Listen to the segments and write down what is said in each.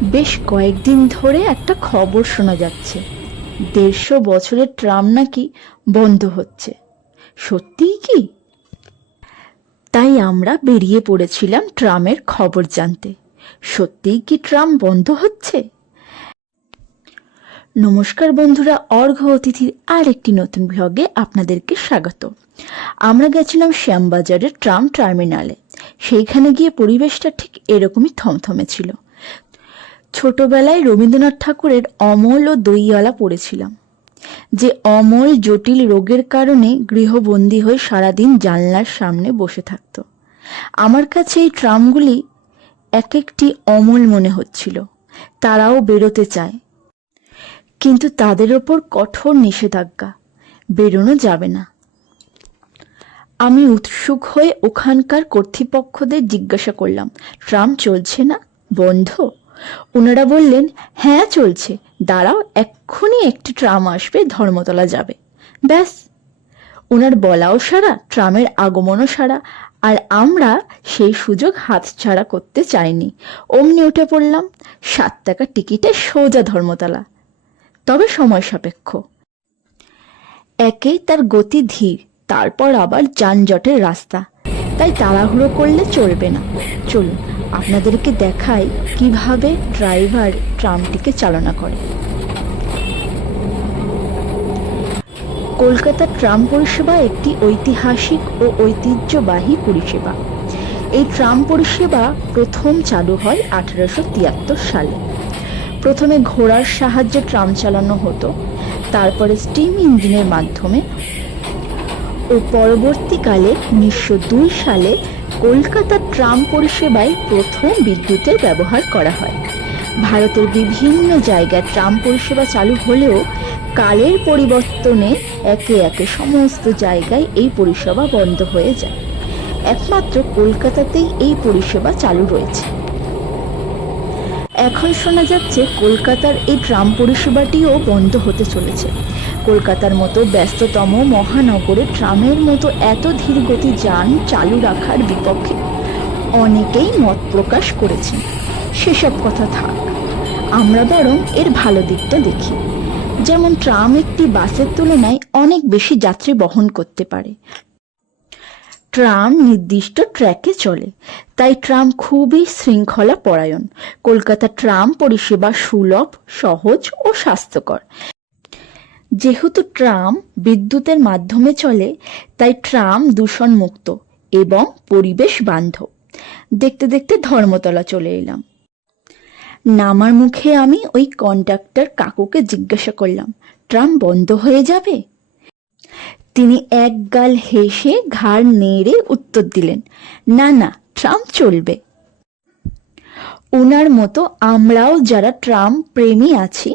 বেশ কয়েকদিন ধরে একটা খবর শোনা যাচ্ছে, ১৫০ বছরের ট্রাম নাকি বন্ধ হচ্ছে। সত্যিই কি? তাই আমরা বেরিয়ে পড়েছিলাম ট্রামের খবর জানতে। সত্যিই কি ট্রাম বন্ধ হচ্ছে? নমস্কার বন্ধুরা, অর্ঘ্য অতিথির আর একটি নতুন ব্লগে আপনাদেরকে স্বাগত। আমরা গেছিলাম শ্যামবাজারের ট্রাম টার্মিনালে। সেইখানে গিয়ে পরিবেশটা ঠিক এরকমই থমথমে ছিল। ছোটবেলায় রবীন্দ্রনাথ ঠাকুরের অমল ও দইওয়ালা পড়েছিলাম, যে অমল জটিল রোগের কারণে গৃহবন্দী হয়ে সারাদিন জানলার সামনে বসে থাকত। আমার কাছে এই ট্রামগুলি এক একটি অমল মনে হচ্ছিল। তারাও বেরোতে চায়, কিন্তু তাদের ওপর কঠোর নিষেধাজ্ঞা, বেরোনো যাবে না। আমি উৎসুক হয়ে ওখানকার কর্তৃপক্ষদের জিজ্ঞাসা করলাম, ট্রাম চলছে না, বন্ধ? ওনারা বললেন, হ্যাঁ চলছে, দাঁড়াও, এক্ষুনি একটি ট্রাম আসবে, ধর্মতলা যাবে। ব্যাস, ওনার বলাও সারা, ট্রামের আগমনও সারা। আর আমরা সেই সুযোগ হাতছাড়া করতে চাইনি। অমনি উঠে পড়লাম। ৭ টাকা টিকিটে সোজা ধর্মতলা, তবে সময় সাপেক্ষ। একেই তার গতি ধীর, তারপর আবার যানজটের রাস্তা, তাই তাড়াহুড়ো করলে চলবে না। চলুন আপনাদেরকে দেখাই কিভাবে ড্রাইভার ট্রামটিকে চালনা করে। কলকাতার ট্রাম পরিষেবা একটি ঐতিহাসিক ও ঐতিহ্যবাহী পরিষেবা। এই ট্রাম পরিষেবা প্রথম চালু হয় 1873 সালে। প্রথমে ঘোড়ার সাহায্যে ট্রাম চালানো হতো, তারপরে স্টিম ইঞ্জিনের মাধ্যমে ও পরবর্তীকালে 1902 সালে কলকাতার ট্রাম পরিষেবায় প্রথম বিদ্যুতের ব্যবহার করা হয়। ভারতের বিভিন্ন জায়গায় ট্রাম পরিষেবা চালু হলেও কালের পরিবর্তনে একে একে সমস্ত জায়গায় এই পরিষেবা বন্ধ হয়ে যায়। একমাত্র কলকাতাতেই এই পরিষেবা চালু রয়েছে। এখন শোনা যাচ্ছে কলকাতার এই ট্রাম পরিষেবাটিও বন্ধ হতে চলেছে। কলকাতার মতো ব্যস্ততম মহানগরে ট্রামের মতো এত ধীরগতি যান চালু রাখার বিপক্ষে অনেকেই মত প্রকাশ করেছেন। সেসব কথা থাক, আমরা বরং এর ভালো দিকটা দেখি। যেমন ট্রাম একটি বাসের তুলনায় অনেক বেশি যাত্রী বহন করতে পারে। ট্রাম নির্দিষ্ট ট্র্যাকে চলে, তাই ট্রাম খুবই শৃঙ্খলা পরায়ণ। কলকাতা ট্রাম পরিষেবা সুলভ, সহজ ও স্বাস্থ্যকর। যেহেতু ট্রাম বিদ্যুতের মাধ্যমে চলে, তাই ট্রাম দূষণ মুক্ত এবং পরিবেশ বান্ধব। দেখতে দেখতে ধর্মতলা চলে এলাম। নামার মুখে আমি ওই কন্ডাক্টর কাকুকে জিজ্ঞাসা করলাম, ট্রাম বন্ধ হয়ে যাবে? তিনি একগাল হেসে ঘাড় নেড়ে উত্তর দিলেন, না না, ট্রাম চলবে। ওনার মতো আমরাও যারা ট্রাম প্রেমী আছি,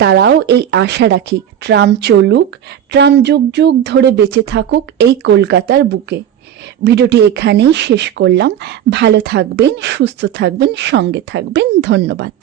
তারাও এই আশা রাখি, ট্রাম চলুক, ট্রাম যুগ যুগ ধরে বেঁচে থাকুক এই কলকাতার বুকে। ভিডিওটি এখানেই শেষ করলাম। ভালো থাকবেন, সুস্থ থাকবেন, সঙ্গে থাকবেন। ধন্যবাদ।